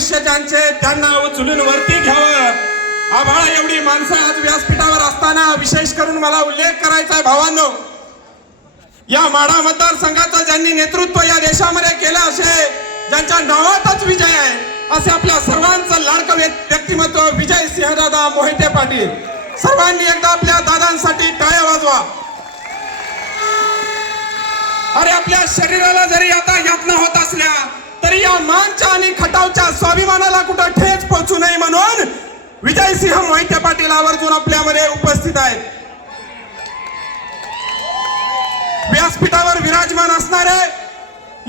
आयुष्य ज्यांचे त्यांना उचलून वरती घ्यावं आभाळा एवढी माणसं आज व्यासपीठावर असताना विशेष करून मला उल्लेख करायचा आहे भावांनो. या माडा मतदारसंघाचं ज्यांनी नेतृत्व या देशामध्ये केलं असे ज्यांच्या नावातच विजय आहे असे आपल्या सर्वांचं लाडकं व्यक्तिमत्व विजय सिंहदादा मोहिते पाटील. सर्वांनी एकदा आपल्या दादांसाठी टाळ्या वाजवा. अरे आपल्या शरीराला जरी आता यातना होत असल्या तरी या मानच्या आणि खटावच्या स्वाभिमानाला कुठं ठेच पोहोचू नये म्हणून विजयसिंह मोहिते पाटील आवर्जून आपल्यामध्ये उपस्थित आहेत. व्यासपीठावर विराजमान असणारे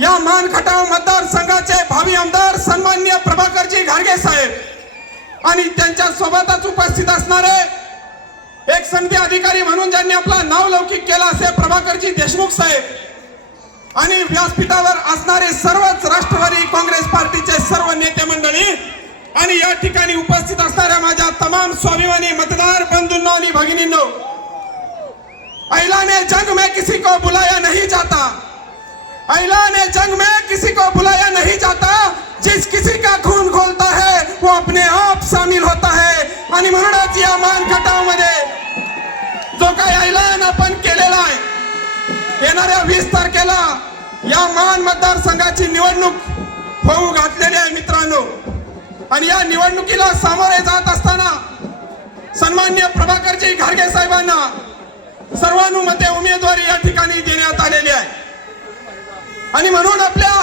या मान खटाव मतदारसंघाचे भावी आमदार सन्मान्य प्रभाकरजी घारगे साहेब आणि त्यांच्या सोबतच उपस्थित असणारे एक समिती अधिकारी म्हणून ज्यांनी आपला नावलौकिक केला असे प्रभाकरजी देशमुख साहेब. आणि व्यासपीठावर असणारे सर्वच राष्ट्रवादी काँग्रेस पार्टीचे सर्व नेते मंडळी आणि या ठिकाणी उपस्थित असणाऱ्या माझ्या तमाम स्वाभिमानी मतदार बंधूंनो आणि भगिनींनो अहिला ने जंग में किसी को बुलाया नहीं जाता अहिला ने जंग में किसी को बुलाया नहीं जाता आहे वीस तारखेला या मान मतदारसंघाची निवडणूक होऊ घातलेली आहे मित्रांनो. आणि या निवडणुकीला सामोरे जात असताना सन्मान्य प्रभाकरजी घारगे साहेबांना सर्वानुमते उमेदवारी या ठिकाणी देण्यात आलेली आहे. आणि म्हणून आपल्या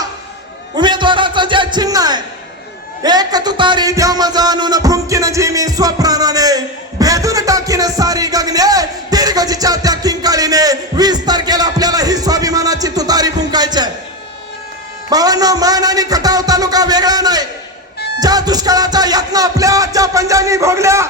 उमेदवाराचं जे चिन्ह आहे एक तुतारी द्या मजा आणून फुंकीन जी मी स्वप्राणाने भेदून टाकीन सारी गगने दीर्घजीच्या त्या किंग भावांना मान आणि खटाव तालुका वेगळा नाही. ज्या दुष्काळाच्या यातना आपल्या आजच्या पंजांनी भोगल्या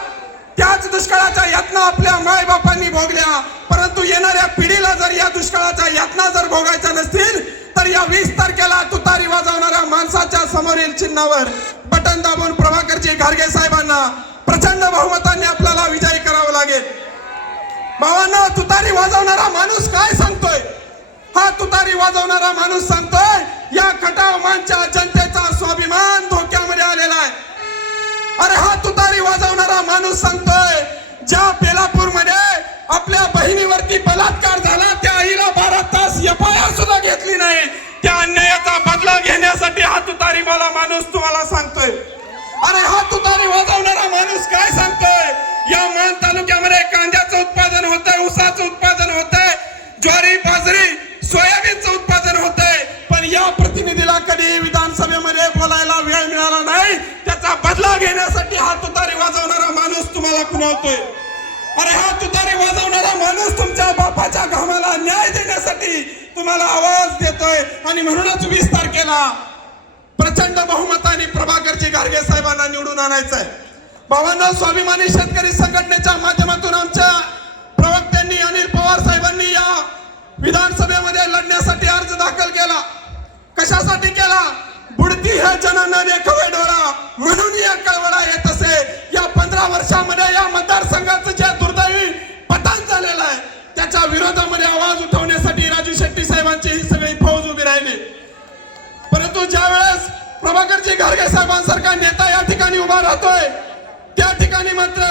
त्याच दुष्काळाच्या यातना आपल्या माय बापांनी भोगल्या. परंतु येणाऱ्या पिढीला जर या दुष्काळाच्या यातना जर भोगायच्या नसतील तर या वीस तारखेला तुतारी वाजवणाऱ्या माणसाच्या समोरील चिन्हावर. बटन दाबून प्रभाकरजी घारगे साहेबांना प्रचंड बहुमताने आपल्याला विजयी करावं लागेल. भावांना तुतारी वाजवणारा माणूस काय सांगतोय? हा तुतारी वाजवणारा माणूस सांगतोय या खटाव मानच्या जनतेचा स्वाभिमान धोक्यामध्ये आलेला आहे. अरे हा तुतारी वाजवणारा माणूस सांगतोय ज्या बेलापूरमध्ये आपल्या बहिणीवरती बलात्कार झाला त्या आईला बारा तास एफआयआर सुद्धा घेतली नाही. त्या अन्यायाचा बदला घेण्यासाठी हा तुतारी मला माणूस तुम्हाला सांगतोय. अरे हा तुतारी वाजवणारा माणूस काय सांगतोय? या मान तालुक्यामध्ये कांद्याचं उत्पादन होतंय उसाचं उत्पादन सोयाबीनचं उत्पादन होतंय. पण या प्रतिनिधीला कधी विधानसभेमध्ये बोलायला वेळ मिळाला नाही. त्याचा बदला घेण्यासाठी हा तुतारी वाजवणारा माणूस तुम्हाला खुणावतोय. अरे हा तुतारी वाजवणारा माणूस तुमच्या बापाच्या घामाला न्याय देण्यासाठी तुम्हाला आवाज देतोय. आणि म्हणूनच वीस तारखेला प्रचंड बहुमताने प्रभाकरजी गारगे साहेबांना निवडून आणायचंय. भावांना स्वाभिमानी शेतकरी संघटनेच्या माध्यमातून आमच्या विधानसभेमध्ये लढण्यासाठी अर्ज दाखल केला. कशासाठी केला? बुडती हे जननाने खवे डोळा म्हणून या कळवळा येत असे. या पंधरा वर्षामध्ये या मतदारसंघाचं जे दुर्दैवी पतन झालेलं आहे त्याच्या विरोधामध्ये आवाज उठवण्यासाठी राजू शेट्टी साहेबांची ही सगळी फौज उभी राहिली. परंतु ज्या वेळेस प्रभाकरजी घारगे साहेबांसारखा नेता या ठिकाणी उभा राहतोय त्या ठिकाणी मात्र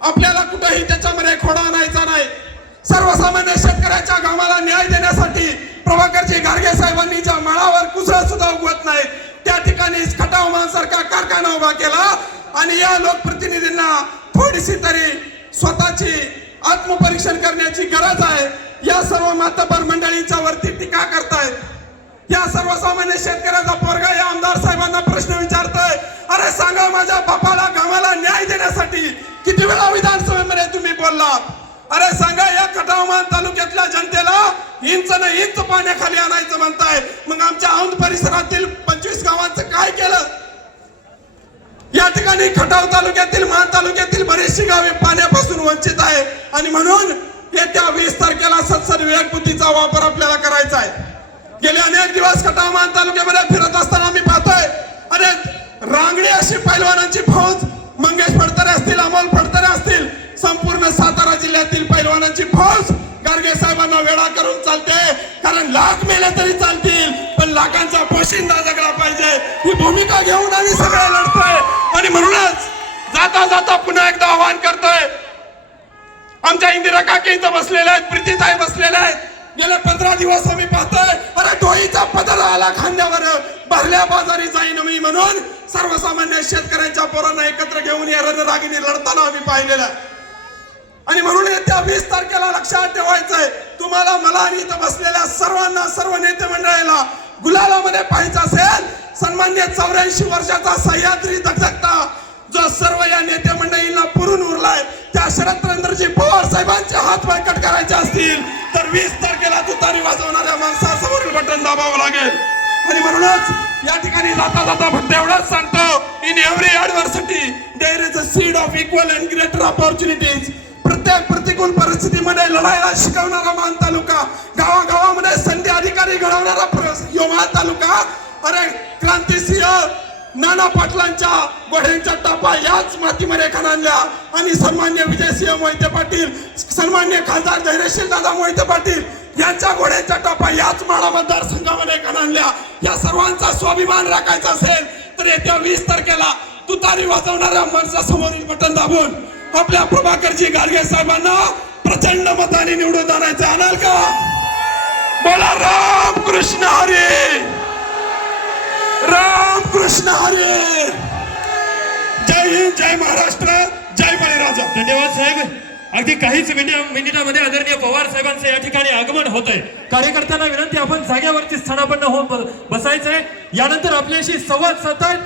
आपल्याला कुठेही त्याच्यामध्ये खोडा आणायचा नाही. सर्वसामान्य शेतकऱ्याच्या कामाला न्याय देण्यासाठी प्रभाकरजी गारगे साहेबांनी ज्या माळावर कुसळ सुद्धा उगवत नाही त्या ठिकाणी खटाव सारखा कारखाना उभा केला आणि या लोकप्रतिनिधींना थोडीशी तरी स्वतःची आत्मपरीक्षण करण्याची गरज आहे. या सर्व मातबर मंडळींच्या वरती टीका करतायत. या सर्वसामान्य या तालुक्यातल्या जनतेला इंच न इंच पाण्याखाली आणायचं म्हणताय. मग आमच्या औंध परिसरातील पंचवीस गावांचं काय केलं? या ठिकाणी खटाव तालुक्यातील मान तालुक्यातील बरीचशी गावे पाण्यापासून वंचित आहे. आणि म्हणून येत्या वीस तारखेला सत्सर विवेक बुद्धीचा वापर आपल्याला करायचा आहे. गेले अनेक दिवस खटाव मान तालुक्यामध्ये फिरत असताना मी पाहतोय अरे रांगडी अशी पैलवानांची फौज मंगेश फडतरे असतील अमोल फडतरे असतील संपूर्ण सातारा जिल्ह्यात झगडा करून चालते. कारण लाख मेले तरी चालतील पण लाखांचा पोशिंदा झगडा पाहिजे. ही भूमिका घेऊन आम्ही सगळे लढतोय. आणि म्हणूनच जाता जाता पुन्हा एकदा आव्हान करतोय. आमच्या इंदिरा काकी इथं बसलेल्या आहेत प्रीतीताई बसलेल्या आहेत. गेले पंधरा दिवस आम्ही पाहतोय. अरे डोईचा पदर आला खांद्यावर. भरल्या बाजारी जाईन मी म्हणून सर्वसामान्य शेतकऱ्यांच्या पोरांना एकत्र घेऊन या रणरागिणी लढताना आम्ही पाहिलेलं आहे. आणि म्हणून येत्या वीस तारखेला लक्षात ठेवायचंय तुम्हाला मला आणि इथं बसलेल्या सर्वांना सर्व नेते मंडळीला गुलालामध्ये पाहायचं असेल सन्मान्य चौऱ्याऐंशी वर्षाचा सह्याद्री धगधगता जो सर्व या नेते मंडळींना पुरून उरलाय त्या शरदचंद्रजी पवार साहेबांचे हात बळकट करायचे असतील तर वीस तारखेला तुतारी वाजवणाऱ्या माणसासमोरील बटन दाबावं लागेल. आणि म्हणूनच या ठिकाणी जाता जाता फक्त एवढंच सांगतो in every adversity there is a seed of equal and greater opportunities प्रत्येक प्रतिकूल परिस्थितीमध्ये लढायला शिकवणारा मान तालुका? गावागावामध्ये संधी अधिकारी घडवणारा यो मान तालुका? अरे क्रांतिसिंह नाना पाटलांच्या गोढ्यांच्या टापा याच मातीमध्ये खणाल्या आणि सन्मान्य विजयसिंह मोहिते पाटील सन्मान्य खासदार धैर्यशील दादा मोहिते पाटील यांच्या घोड्यांच्या टापा याच माळा मतदारसंघामध्ये खणाल्या या सर्वांचा स्वाभिमान राखायचा असेल तर येत्या वीस तारखेला तुतारी वाजवणाऱ्या माणसासमोरील बटन दाबून आपल्या प्रभाकरजी गाडगे साहेबांना प्रचंड मताने निवडून आणायचं आणाल का? बोला राम कृष्ण हरे! राम कृष्ण हरे! जय हिंद जय महाराष्ट्र जय बळीराजा. धन्यवाद साहेब. अगदी काहीच मिनि- मिनिटामध्ये आदरणीय पवार साहेबांचं या ठिकाणी आगमन होत आहे कार्यकर्त्यांना विनंती आपण जाग्यावरती स्थानापन्न होऊन बसायचंय. यानंतर आपल्याशी संवाद साधतायत.